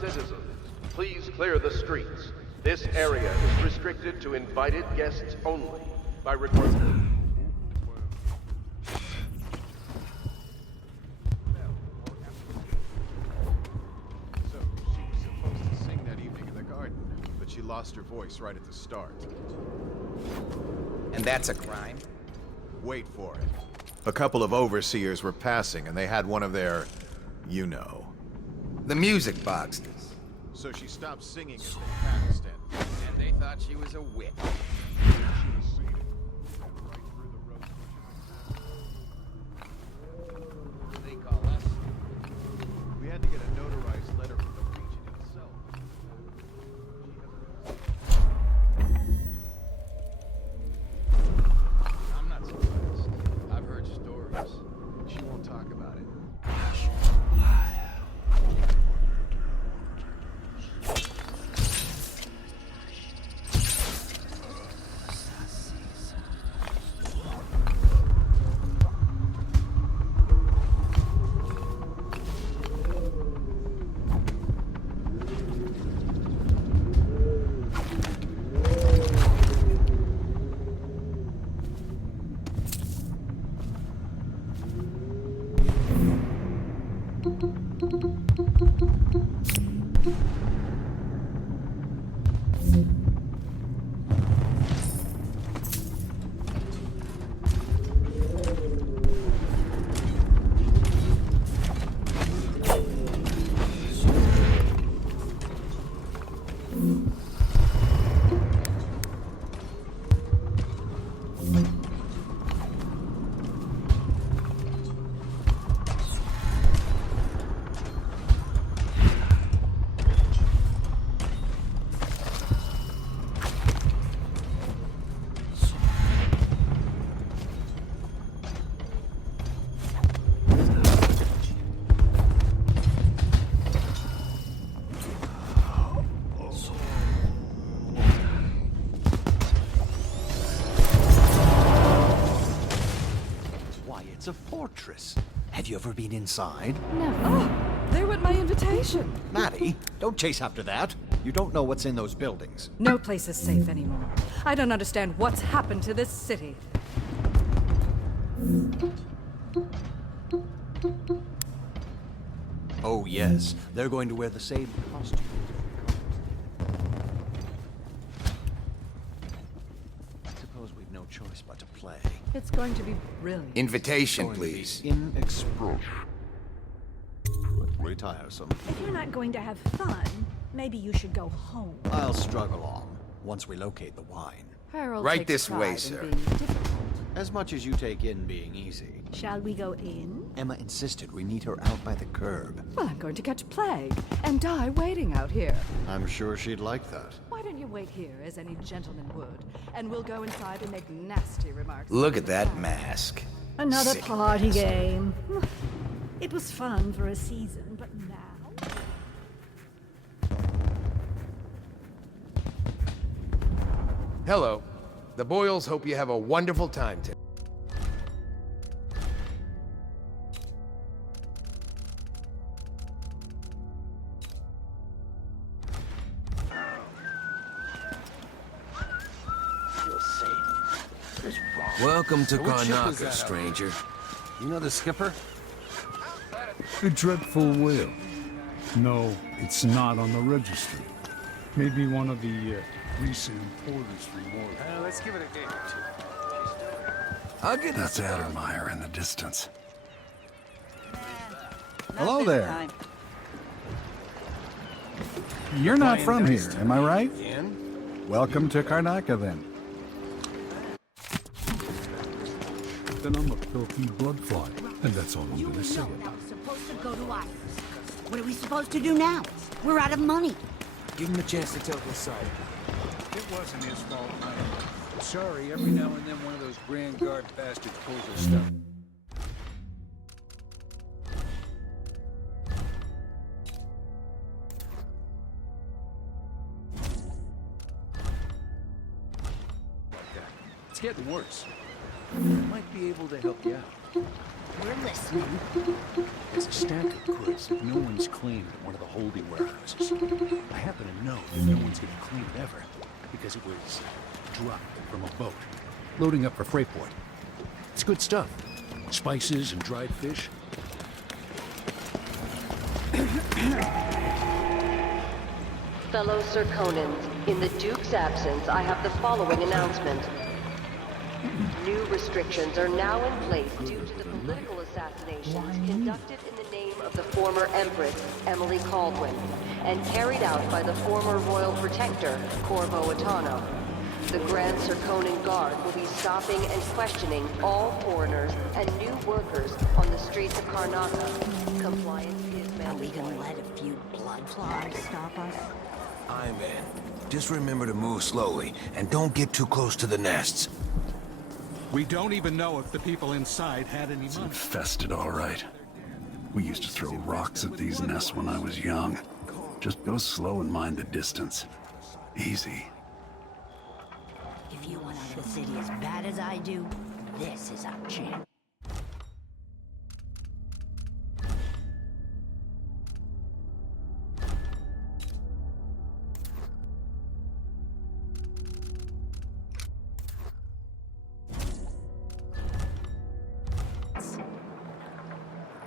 citizens, please clear the streets. This area is restricted to invited guests only by request. She lost her voice right at the start. And that's a crime? Wait for it. A couple of overseers were passing, and they had one of their, you know. The music boxes. So she stopped singing as they passed, And they thought she was a witch. They call us. We had to get a notarized letter from the region itself. I'm not surprised. I've heard stories. She won't talk about it. It's a fortress. Have you ever been inside? Never. Oh, they were at my invitation. Maddie, don't chase after that. You don't know what's in those buildings. No place is safe anymore. I don't understand what's happened to this city. Oh, yes. They're going to wear the same costume. I suppose we've no choice but to play. It's going to be brilliant. Invitation, please. Inexpressive. Tiresome. If you're not going to have fun, maybe you should go home. I'll struggle along once we locate the wine. Harold Right takes this way, pride in sir. being difficult. As much as you take in being easy. Shall we go in? Emma insisted we meet her out by the curb. Well, I'm going to catch plague and die waiting out here. I'm sure she'd like that. Why don't you wait here, as any gentleman would, and we'll go inside and make nasty remarks. Look at that mask. Another Sick party mask. game. It was fun for a season, but now... Hello. The Boyles hope you have a wonderful time today. Welcome to Karnaca, stranger. You know the skipper? A dreadful will. No, it's not on the registry. Maybe one of the recent importers from Morgan. Let's give it a day or two. I'll get That's Addermeyer in the distance. Hello there. You're not from here, am I right? In? Welcome to Karnaca, then. Then I'm a filthy bloodfly, and that's all I'm You gonna say. know that was supposed to go to us. What are we supposed to do now? We're out of money. Give him a chance to tell his side. It wasn't his fault, Mike. Sorry, every now and then one of those Grand Guard bastards pulls their stuff. It's getting worse. I might be able to help you out. We're listening. It's a stack of goods that no one's claimed at one of the holding warehouses. I happen to know that no one's going to claim it ever because it was dropped from a boat, loading up for Freightport. It's good stuff. Spices and dried fish. Fellow Serkonans, in the Duke's absence, I have the following announcement. New restrictions are now in place due to the political assassinations conducted in the name of the former Empress, Emily Caldwin, and carried out by the former Royal Protector, Corvo Attano. The Grand Serkonan Guard will be stopping and questioning all foreigners and new workers on the streets of Karnaca. Compliance is Are we mandatory. gonna let a few blood flies stop us? I'm in. Just remember to move slowly, and don't get too close to the nests. We don't even know if the people inside had any It's money. infested, all right. We used to throw rocks at these nests when I was young. Just go slow and mind the distance. Easy. If you want out of the city as bad as I do, this is our chance.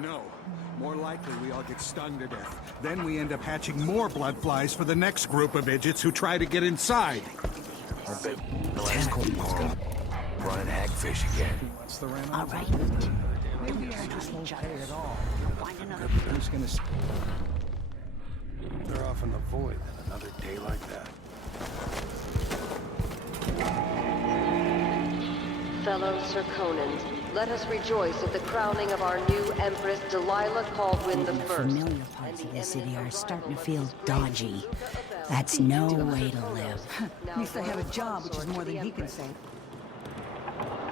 No. More likely we all get stung to death. Then we end up hatching more blood flies for the next group of idiots who try to get inside. Tentacle coral. Running hagfish again. All right. Maybe I just won't pay at all. Find another. Who's gonna... They're off in the void on another day like that. Fellow Serkonans, let us rejoice at the crowning of our new Empress Delilah Caldwin The I. familiar parts of the city are starting to feel dodgy. That's no way to live. At least I have a job, which is more than he can say.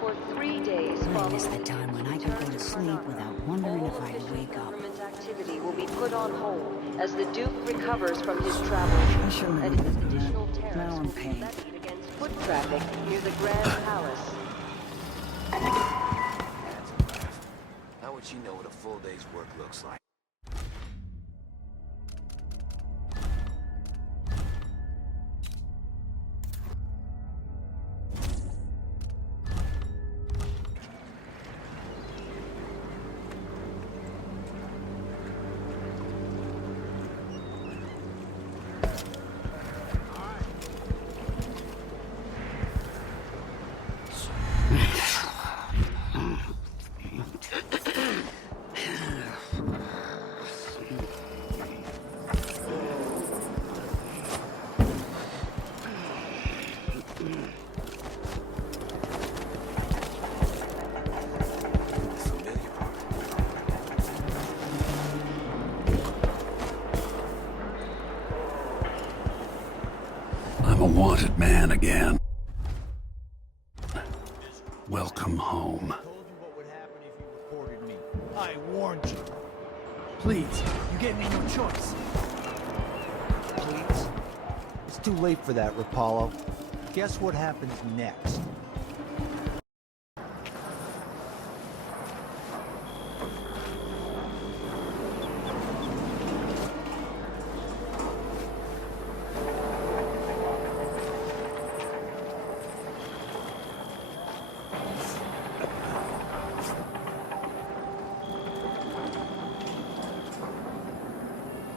For 3 days When following is the time when I can go to sleep without wondering if I'd wake up? government activity will be put on hold as the Duke recovers from his travels and his additional tariffs will be levied against foot traffic near the Grand Palace. How would she know what a full day's work looks like? I'm a wanted man again. Welcome home. I warned you. Please, you gave me no choice. Please? It's too late for that, Rapallo. Guess what happens next?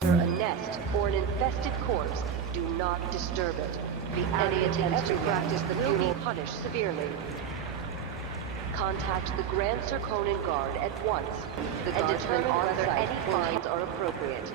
A nest or an infested corpse, do not disturb it. Any attempts to practice the will be punished severely. Contact the Grand Serkonan Guard at once and determine whether any fines are appropriate.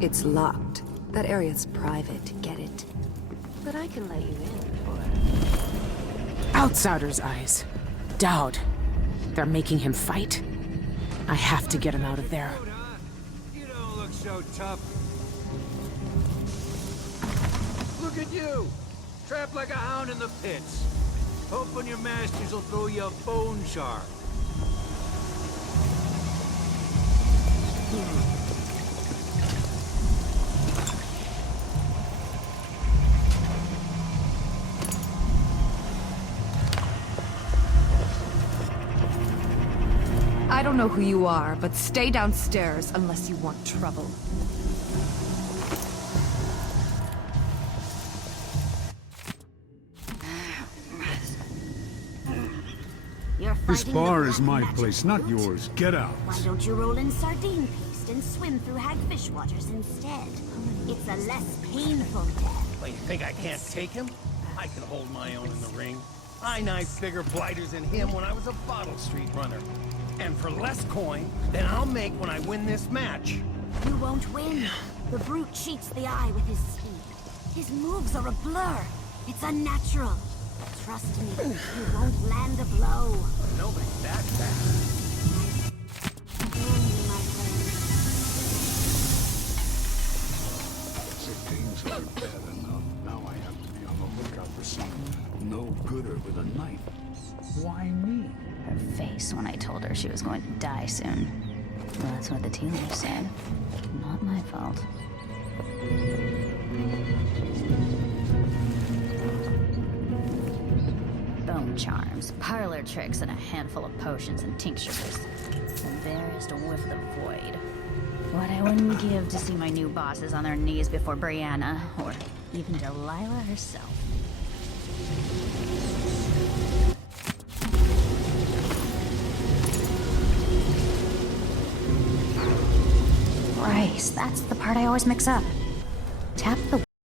It's locked. That area's private, get it? But I can let you in Outsider's eyes. Dowd. They're making him fight. I have to get him out of there. You don't look so tough. Look at you! Trapped like a hound in the pits. Hoping your masters will throw you a bone shard. I don't know who you are, but stay downstairs unless you want trouble. You're This fighting bar the is black my magic place, not brute? yours. Get out. Why don't you roll in sardine paste and swim through hagfish waters instead? It's a less painful death. Well, you think I can't take him? I can hold my own in the ring. I knifed bigger blighters than him when I was a Bottle Street runner. And for less coin than I'll make when I win this match. You won't win. The brute cheats the eye with his speed. His moves are a blur. It's unnatural. Trust me, you won't land a blow. Nobody's that fast. Only my friend. So things aren't bad enough. Now I have to be on the lookout for some no-gooder with a knife. Why me? Her face when I told her she was going to die soon. Well, that's what the tea leaves said. Not my fault. Bone charms, parlor tricks, and a handful of potions and tinctures. The barest whiff of the void. What I wouldn't give to see my new bosses on their knees before Brianna, or even Delilah herself. Christ, that's the part I always mix up. Tap the